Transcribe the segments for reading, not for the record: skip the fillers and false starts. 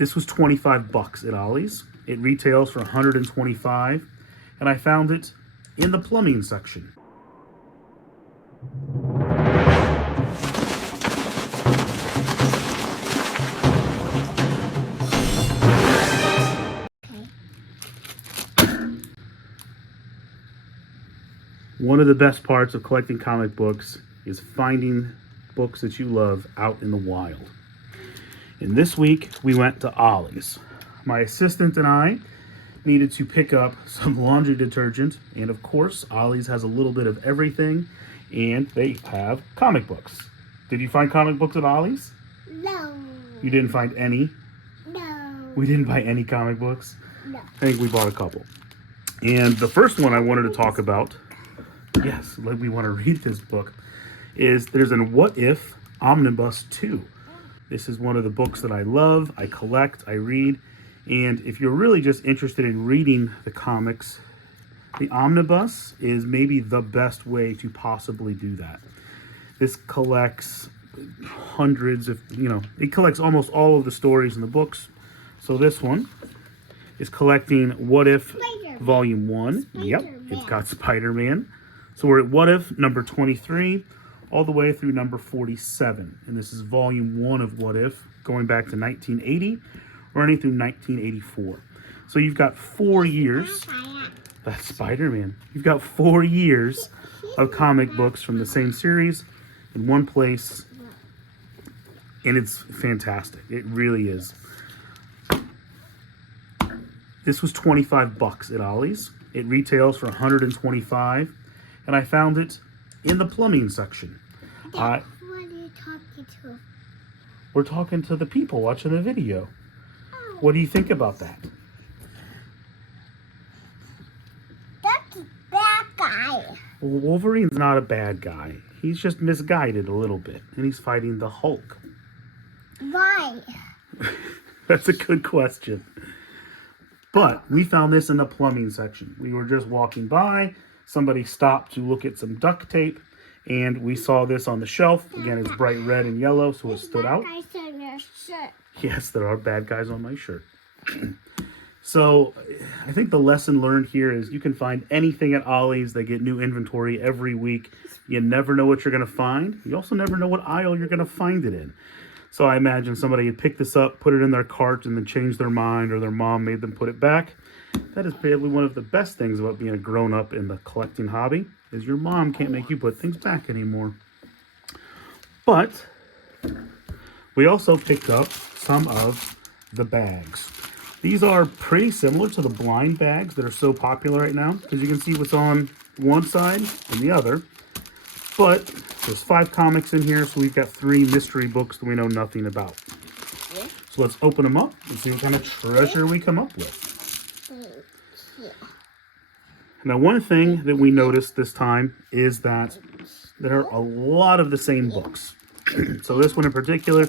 This was 25 bucks at Ollie's. It retails for 125, and I found it in the plumbing section. One of the best parts of collecting comic books is finding books that you love out in the wild. And this week we went to Ollie's. My assistant and I needed to pick up some laundry detergent, and of course Ollie's has a little bit of everything, and they have comic books. Did you find comic books at Ollie's? No. You didn't find any? No. We didn't buy any comic books? No. I think we bought a couple. And the first one I wanted to talk about, yes, like we want to read this book, is there's an What If Omnibus 2. This is one of the books that I love, I collect, I read, and if you're really just interested in reading the comics, the Omnibus is maybe the best way to possibly do that. This collects hundreds of, it collects almost all of the stories in the books. So this one is collecting What If Volume 1. Yep, it's got Spider-Man. So we're at What If number 23 all the way through number 47. And this is Volume 1 of What If, going back to 1980, running through 1984. So you've got 4 years. That's Spider-Man. You've got 4 years of comic books from the same series in one place. And it's fantastic. It really is. This was 25 bucks at Ollie's. It retails for 125, and I found it in the plumbing section. Dad, who are you talking to? We're talking to the people watching the video. Oh. What do you think about that? That's a bad guy. Well, Wolverine's not a bad guy. He's just misguided a little bit, and he's fighting the Hulk. Why? That's a good question. But we found this in the plumbing section. We were just walking by. Somebody stopped to look at some duct tape, and we saw this on the shelf. Again, it's bright red and yellow, so it stood out. Guys on your shirt. Yes, there are bad guys on my shirt. So I think the lesson learned here is you can find anything at Ollie's. They get new inventory every week. You never know what you're going to find. You also never know what aisle you're going to find it in. So I imagine somebody had picked this up, put it in their cart, and then changed their mind, or their mom made them put it back. That is probably one of the best things about being a grown-up in the collecting hobby, is your mom can't make you put things back anymore. But we also picked up some of the bags. These are pretty similar to the blind bags that are so popular right now, because you can see what's on one side and the other. But there's 5 comics in here, so we've got 3 mystery books that we know nothing about. So let's open them up and see what kind of treasure we come up with. Now, one thing that we noticed this time is that there are a lot of the same books. So this one in particular,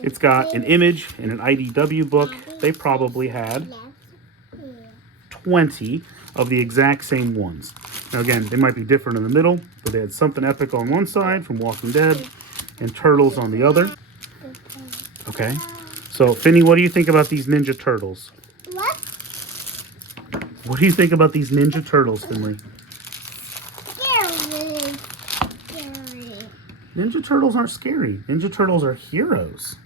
it's got an image and an IDW book. They probably had 20 of the exact same ones. Now again, they might be different in the middle, but they had Something Epic on one side from Walking Dead and Turtles on the other. Okay, so Finley, what do you think about these Ninja Turtles? What? What do you think about these Ninja Turtles, Finley? Scary. Scary. Ninja Turtles aren't scary. Ninja Turtles are heroes.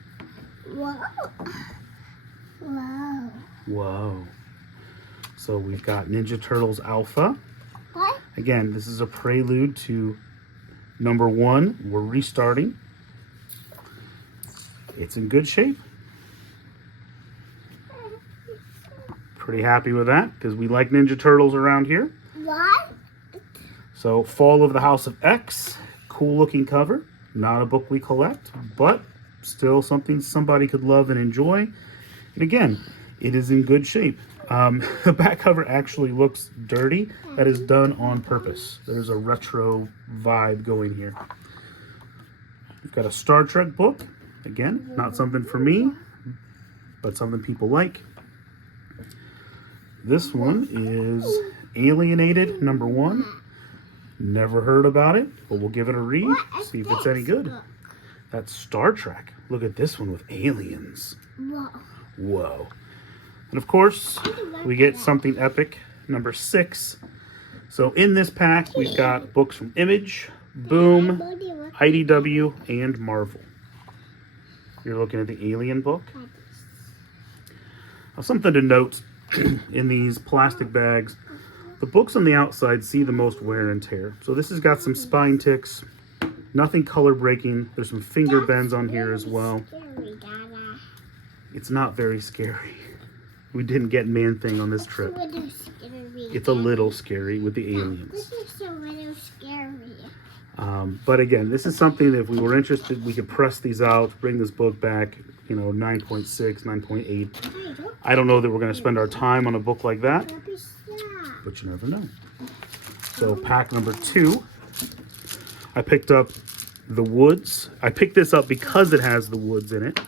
Whoa. Whoa. Whoa. So we've got Ninja Turtles Alpha. What? Again, this is a prelude to number 1. We're restarting. It's in good shape. Pretty happy with that, because we like Ninja Turtles around here. What? So, Fall of the House of X. Cool looking cover. Not a book we collect, but still something somebody could love and enjoy. And again, it is in good shape. The back cover actually looks dirty. That is done on purpose. There's a retro vibe going here. We've got a Star Trek book. Again, not something for me, but something people like. This one is Alienated, number 1. Never heard about it, but we'll give it a read, see if it's any good. That's Star Trek. Look at this one with aliens. Whoa. Whoa. And of course, we get something epic, number 6. So in this pack, we've got books from Image, Boom, IDW, and Marvel. You're looking at the Alien book. Now, something to note in these plastic bags, the books on the outside see the most wear and tear. So this has got some spine ticks, nothing color breaking. There's some finger bends on here as well. It's not very scary. We didn't get Man-Thing on this trip. It's a little scary with the aliens. This is a little scary. But again, this is something that if we were interested, we could press these out, bring this book back, 9.6, 9.8. I don't know that we're going to spend our time on a book like that, but you never know. So pack number 2, I picked up The Woods. I picked this up because it has The Woods in it.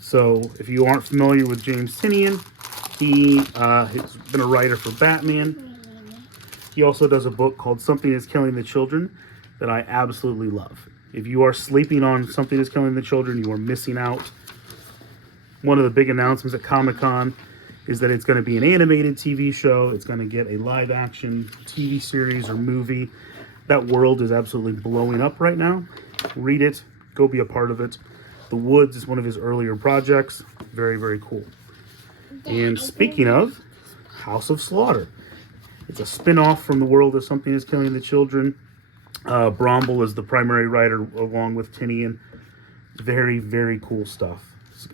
So if you aren't familiar with James Tynion, he has been a writer for Batman. He also does a book called Something is Killing the Children that I absolutely love. If you are sleeping on Something is Killing the Children, you are missing out. One of the big announcements at Comic-Con is that it's going to be an animated TV show. It's going to get a live-action TV series or movie. That world is absolutely blowing up right now. Read it. Go be a part of it. The Woods is one of his earlier projects. Very, very cool. And speaking of, House of Slaughter. It's a spin-off from the world of Something is Killing the Children. Bromble is the primary writer along with Tynion. Very, very cool stuff.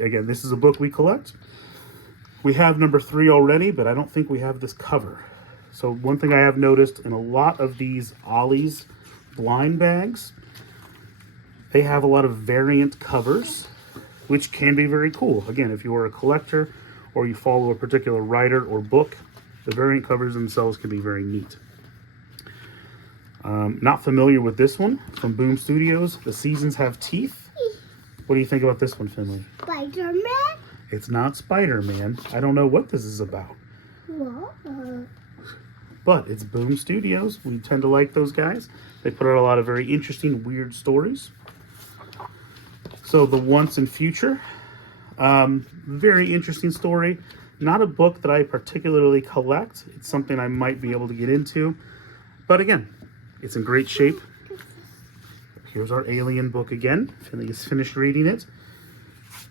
Again, this is a book we collect. We have number 3 already, but I don't think we have this cover. So one thing I have noticed in a lot of these Ollie's blind bags, they have a lot of variant covers, which can be very cool. Again, if you are a collector or you follow a particular writer or book, the variant covers themselves can be very neat. Not familiar with this one from Boom Studios. The Seasons Have Teeth. What do you think about this one, Finley? Spider-Man? It's not Spider-Man. I don't know what this is about. Whoa. But it's Boom Studios. We tend to like those guys. They put out a lot of very interesting, weird stories. So The Once and Future. Very interesting story. Not a book that I particularly collect. It's something I might be able to get into. But again, it's in great shape. Here's our Alien book again. Finley has finished reading it.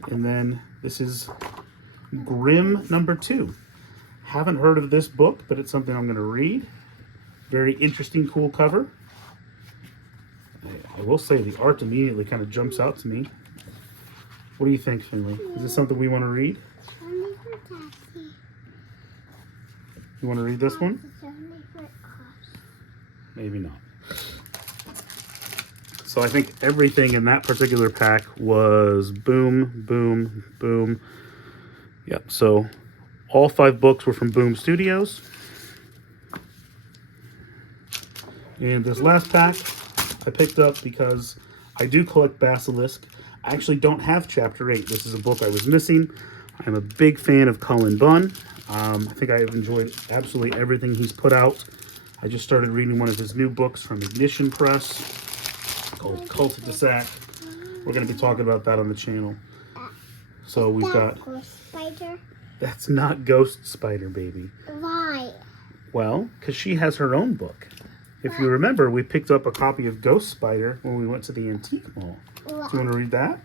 And then this is Grimm number 2. Haven't heard of this book, but it's something I'm going to read. Very interesting, cool cover. I will say the art immediately kind of jumps out to me. What do you think, Finley? Is this something we want to read? You want to read this one? Maybe not. So I think everything in that particular pack was Boom, Boom, Boom. Yep, so all 5 books were from Boom Studios. And this last pack I picked up because I do collect Basilisk. I actually don't have Chapter 8. This is a book I was missing. I'm a big fan of Cullen Bunn. I think I have enjoyed absolutely everything he's put out. I just started reading one of his new books from Ignition Press called Cult of the Sack. We're going to be talking about that on the channel. So we've got... Ghost Spider? That's not Ghost Spider, baby. Why? Well, because she has her own book. If you remember, we picked up a copy of Ghost Spider when we went to the antique mall. Do you want to read that?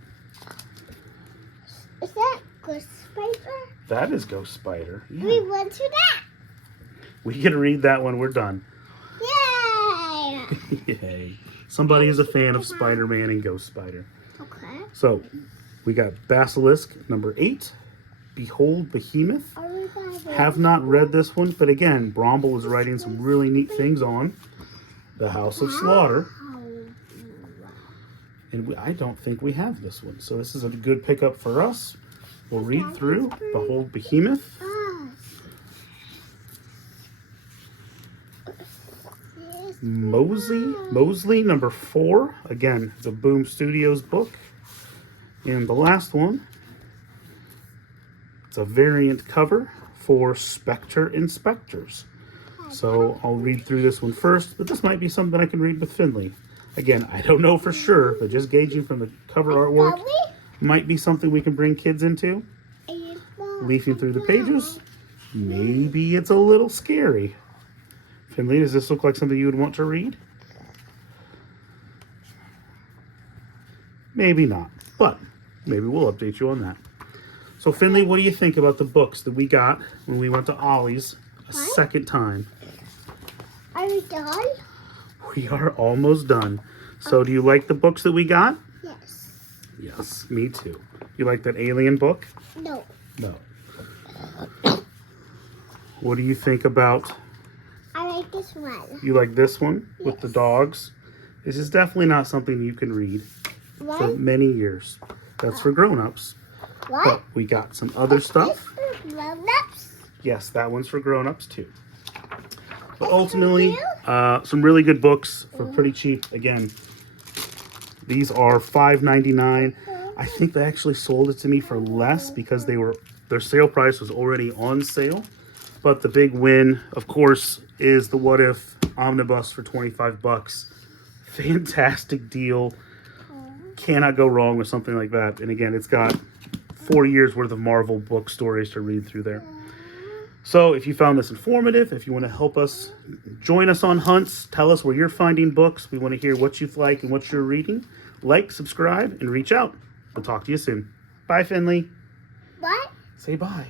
Is that Ghost Spider? That is Ghost Spider. Yeah. We went to that. We get to read that when we're done. Yay! Yay. Somebody is a fan of Spider-Man and Ghost Spider. Okay. So, we got Basilisk, number 8. Behold Behemoth. Have not read this one, but again, Bromble is writing some really neat things on the House of Slaughter. And I don't think we have this one. So this is a good pickup for us. We'll read through Behold Behemoth. Mosley, number 4. Again, it's a Boom Studios book. And the last one, it's a variant cover for Spectre Inspectors. So I'll read through this one first, but this might be something I can read with Finley. Again, I don't know for sure, but just gauging from the cover artwork, might be something we can bring kids into. A leafing through the pages. Maybe it's a little scary. Finley, does this look like something you would want to read? Maybe not, but maybe we'll update you on that. So Finley, what do you think about the books that we got when we went to Ollie's a second time? Are we done? We are almost done. So do you like the books that we got? Yes. Yes, me too. You like that alien book? No. No. What do you think about... I like this one. You like this one with the dogs? This is definitely not something you can read for What? many years. That's for grown-ups. What? But we got some other stuff. This for grown-ups? Yes, that one's for grown-ups too. But ultimately, some really good books for pretty cheap. Again, these are $5.99. I think they actually sold it to me for less because their sale price was already on sale. But the big win, of course, is the What If Omnibus for $25. Fantastic deal. Cannot go wrong with something like that. And again, it's got 4 years worth of Marvel book stories to read through there. So if you found this informative, if you want to help us, join us on hunts, tell us where you're finding books. We want to hear what you like and what you're reading. Like, subscribe, and reach out. We'll talk to you soon. Bye, Finley. What? Say bye.